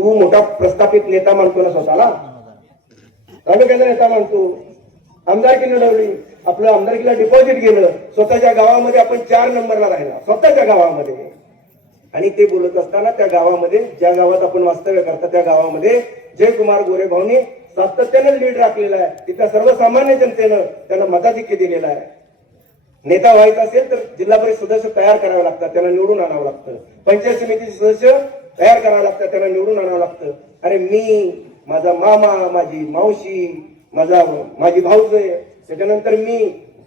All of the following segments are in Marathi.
तू मोठा प्रस्थापित नेता मानतो ना स्वतःला, तालुक्याचा नेता मानतो, आमदारकी लढवली, आपलं आमदारकीला डिपॉझिट गेलं, स्वतःच्या गावामध्ये आपण 4 नंबरला राहिला स्वतःच्या गावामध्ये. आणि ते बोलत असताना त्या गावामध्ये, ज्या गावात आपण वास्तव्य करता त्या गावामध्ये जयकुमार गोरे भाऊनी सातत्याने लीड राखलेला आहे. तिथल्या सर्वसामान्य जनतेनं त्यांना मताधिक्य दिलेला आहे. नेता व्हायचा असेल तर जिल्हा परिषद सदस्य तयार करावे लागतात, त्यांना निवडून आणावं लागतं. पंचायत समितीचे सदस्य तयार करावे लागतात, त्यांना निवडून आणावं लागतं. अरे मी, माझा मामा, माझी मावशी, माझी भाऊज, त्याच्यानंतर मी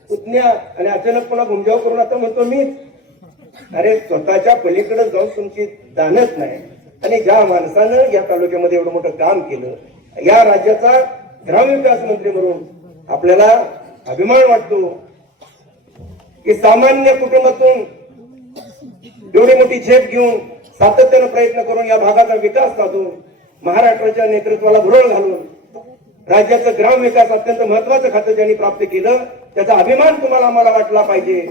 पुतण्या, आणि अचानक पुन्हा घुमजाव करून आता म्हणतो मी. अरे स्वतःच्या पलीकडे जाऊन तुमची दानत नाही. आणि ज्या माणसानं या तालुक्यामध्ये एवढं मोठं काम केलं, या राज्याचा ग्रामविकास मंत्री म्हणून आपल्याला अभिमान वाटतो की सामान्य कुटुंबातून एवढी मोठी झेप घेऊन सातत्यानं प्रयत्न करून या भागाचा विकास साधून महाराष्ट्राच्या नेतृत्वाला भुरळ घालून राज्याचं ग्रामविकास अत्यंत महत्वाचं खातं ज्यांनी प्राप्त केलं, त्याचा अभिमान तुम्हाला आम्हाला वाटला पाहिजे.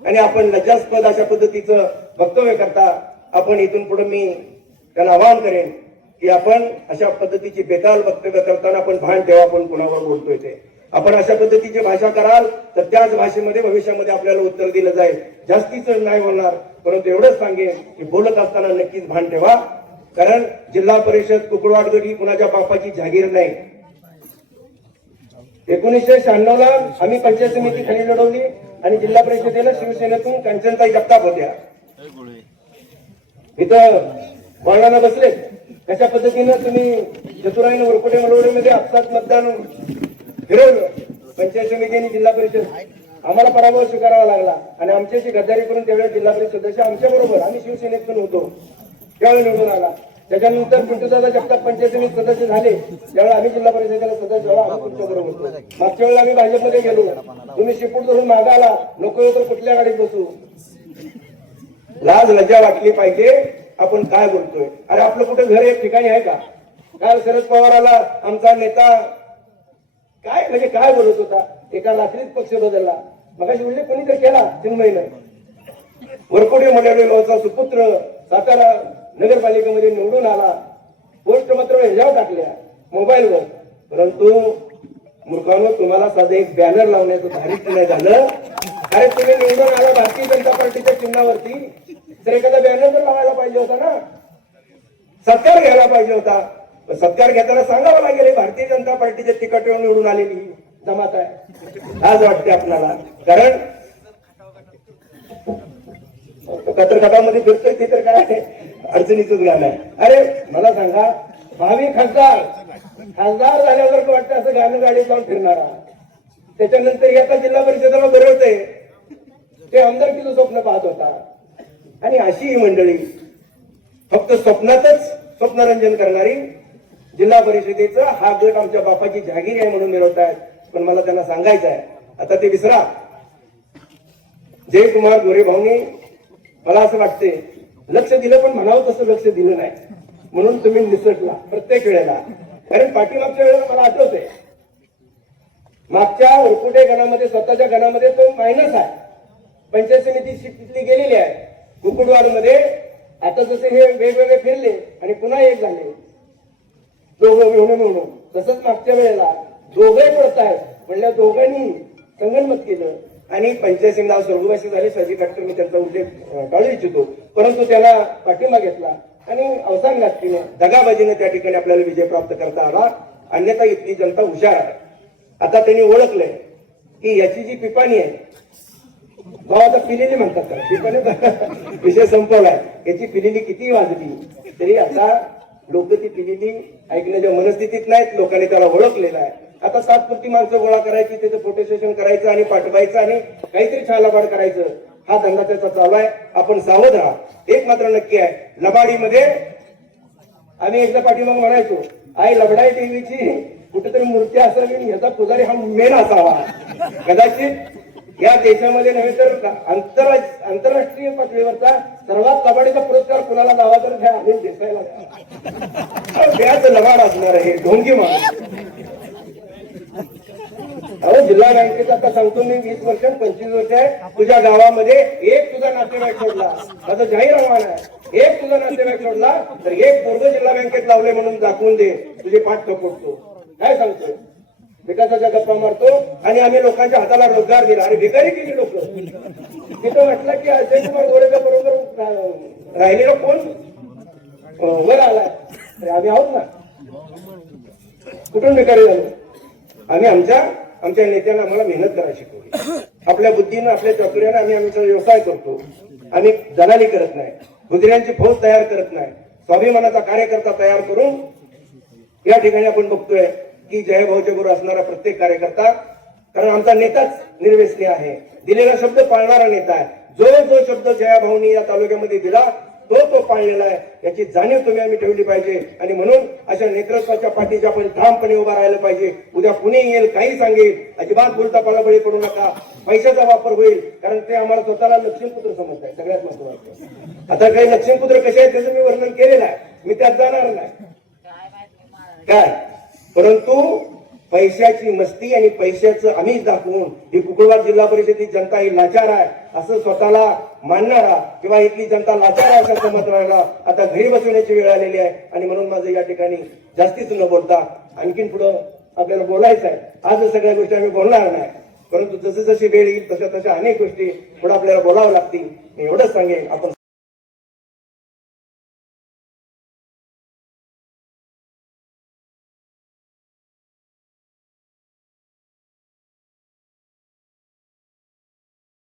आणि आपण लज्जास्पद अशा पद्धतीचं वक्तव्य करता, आपण इथून पुढे मी त्यांना आवाहन करेन की आपण अशा पद्धतीची बेताल वक्तव्य करताना आपण भान ठेवा आपण कुणावर बोलतोय ते. आपण अशा पद्धतीची भाषा कराल तर त्याच भाषेमध्ये भविष्यामध्ये आपल्याला उत्तर दिलं जाईल. जास्तीचं नाही होणार, परंतु एवढंच सांगेन की बोलत असताना नक्कीच भान ठेवा. कारण जिल्हा परिषद कुकुळवाडगड ही कुणाच्या बापाची जागीर नाही. 1996 ला आम्ही पंचायत समिती खाली लढवली आणि जिल्हा परिषदेला शिवसेनेतून कांचनताई जगताप होत्या. इथं वळणाला बसले. अशा पद्धतीनं तुम्ही चतुराईने वरकोटे मलवडीमध्ये आपसात मतदान फिरवलं. पंचायत समिती आणि जिल्हा परिषद आम्हाला पराभव स्वीकारावा लागला आणि आमच्याशी गद्दारी करून त्यावेळेस जिल्हा परिषद सदस्य आमच्या बरोबर, आम्ही शिवसेनेतून होतो, त्यावेळी निवडून आला. त्याच्यानंतर पिंटूदादा जगताप पंचायत समिती सदस्य झाले, त्यावेळेला आम्ही जिल्हा परिषदेला सदस्य झालो, आम्ही तुमच्या बरोबर होतो. मागच्या वेळेला आम्ही भाजपमध्ये गेलो, तुम्ही शिपूट धरून मागा आला, नको तर कुठल्या गाडीत बसू. लाज लज्जा वाटली पाहिजे. आपण काय बोलतोय? अरे आपलं कुठे घर एक ठिकाणी आहे का? काल शरद पवाराला आमचा नेता काय म्हणजे काय बोलत होता, एका रात्रीत पक्ष बदलला. मगाशी उल्लेख कोणी तर केला चिन्मयनं. वरकोडे मंडळीचा सुपुत्र सातारा नगरपालिकेमध्ये निवडून आला, पोस्ट मात्र ह्याच्यावर टाकल्या मोबाईलवर. परंतु मूर्खांनो, तुम्हाला साधं एक बॅनर लावण्याचं धारित्य नाही झालं. अरे तुम्ही निवडून आला भारतीय जनता पार्टीच्या चिन्हावरती, तर एखादा बॅनर तर लावायला पाहिजे होता ना, सत्कार घ्यायला पाहिजे होता. सत्कार घेताना सांगावं लागेल भारतीय जनता पार्टीच्या तिकीटावर निवडून आलेली जमात आहे, आज वाटते आपल्याला. कारण कत्रखटामध्ये फिरतोय ते तर काय अडचणीचंच गाणं आहे. अरे मला सांगा, भावी खासदार झाल्यावर वाटतं असं गाणं गाडी जाऊन फिरणारा, त्याच्यानंतर आता जिल्हा परिषदेला बरवतंय, ते आमदारकीचं स्वप्न पाहत होता. आणि अशी ही मंडळी फक्त स्वप्नातच स्वप्नरंजन करणारी जिल्हा परिषदेचं हा गट आमच्या बापाची जागीर आहे म्हणून मिळवत आहेत. पण मला त्यांना सांगायचं आहे, आता ते विसरा. जयकुमार गोरे भाऊनी मला असं वाटते लक्ष दिलं, पण म्हणावं तसं लक्ष दिलं नाही म्हणून तुम्ही निसटला प्रत्येक वेळेला. कारण पाठीमागच्या वेळेला मला आठवतंय, मागच्या वरकुटे गणामध्ये स्वतःच्या गणामध्ये तो मायनस आहे. पंचायत समिती तिथली गेलेली आहे. कुकुडवाडमध्ये आता जसे हे वेगवेगळे फिरले आणि पुन्हा एक झाले दोघं मिळून, तसंच मागच्या वेळेला दोघे पडत आहेत म्हणल्या दोघांनी संगनमत केलं आणि पंचायत समिती स्वर्गवासी झाले. साजी डॉक्टर मी त्यांचा उल्लेख टाळू इच्छितो, परंतु त्याला पाठिंबा घेतला आणि अवसान लागतीने दगाबाजीने त्या ठिकाणी आपल्याला विजय प्राप्त करता आला. अन्यथा इथली जनता हुशार आहे. आता त्यांनी ओळखलंय की याची जी पिपाणी आहे, गावाचा पिलेली म्हणतात का, पिपाणी विषय संपवलाय. याची पिलेली किती वाजली तरी आता लोक ती पिलेली ऐकण्याच्या मनस्थितीत नाहीत. लोकांनी त्याला ओळखलेलं आहे. आता तात्पुरती माणसं गोळा करायची, त्याचं प्रोटेस्टेशन करायचं आणि पाठवायचं आणि काहीतरी छालाबाड करायचं, हा धंदा त्याचा चालू आहे. आपण सावध राहा. एक मात्र नक्की आहे, लबाडीमध्ये आम्ही एकदा पाठीमाग म्हणायचो, आई लबडाई देवीची कुठेतरी मूर्ती असावी, याचा पुजारी हा मेन असावा. कदाचित या देशामध्ये नव्हे तर आंतरराष्ट्रीय पातळीवरचा सर्वात लबाडीचा पुरस्कार कुणाला द्यावा तर घ्या, अनिल देसाईला द्याच लबाड असणार आहे ढोंगी माणूस. अहो जिल्हा बँकेचा आता सांगतो मी 20 वर्ष 25 वर्ष आहे, तुझ्या गावामध्ये एक तुझा नातेवाईक सोडला, माझं जाहीर आव्हान आहे. एक तुझा नातेवाईक सोडला तर एक पोरग जिल्हा बँकेत लावले म्हणून दाखवून दे, तुझे पाठ थोपटतो. काय सांगतोय? विकासाच्या गप्पा मारतो आणि आम्ही लोकांच्या हाताला रोजगार दिला. अरे भिकारी केली लोक. तिथं म्हटलं की अजय कुमार गोरेच्या बरोबर राहिलेलं कोण वर आलाय? अरे आम्ही आहोत ना. कुठून भिकारी झालो? आम्ही आमच्या नेत्यांना आम्हाला मेहनत करायला शिकवली. आपल्या बुद्धीनं आपल्या चातुर्यानं आम्ही आमचा व्यवसाय करतो. आम्ही दलाली करत नाही, गुजऱ्यांची फौज तयार करत नाही, स्वाभिमानाचा कार्यकर्ता तयार करून या ठिकाणी आपण बघतोय की जयभाऊचे गुरु असणारा प्रत्येक कार्यकर्ता, कारण आमचा नेताच निर्व्यसनी आहे, दिलेला शब्द पाळणारा नेता आहे. जो शब्द जयाभाऊनी या तालुक्यामध्ये दिला तो पाळलेला आहे, याची जाणीव आम्ही ठेवली पाहिजे. आणि म्हणून अशा नेतृत्वाच्या पाठीशी आपण ठामपणे उभा राहायला पाहिजे. उद्या कुणी येईल, काही सांगेल, अजिबात बोलता पालाबळी पडू नका. पैशाचा वापर होईल, कारण ते आम्हाला स्वतःला लक्ष्मीपुत्र समजत आहे. सगळ्यात महत्वाचं आता काही लक्ष्मीपुत्र कसे आहेत त्याचं मी वर्णन केलेलं आहे, मी त्यात जाणार नाही. काय परंतु पैशाची मस्ती आणि पैशाचं आम्ही दाखवून ही कुकुळवाड जिल्हा परिषदेची जनता ही लाचार आहे असं स्वतःला मानणारा किंवा इथली जनता लाचार आहे असं समजणारा आता घरी बसवण्याची वेळ आलेली आहे. आणि म्हणून माझं या ठिकाणी जास्तीच न बोलता आणखीन पुढं आपल्याला बोलायचं आहे. आज सगळ्या गोष्टी आम्ही बोलणार नाही, परंतु जशी वेळ येईल तशा अनेक गोष्टी पुढे आपल्याला बोलावं लागतील. मी एवढंच सांगेन. आपण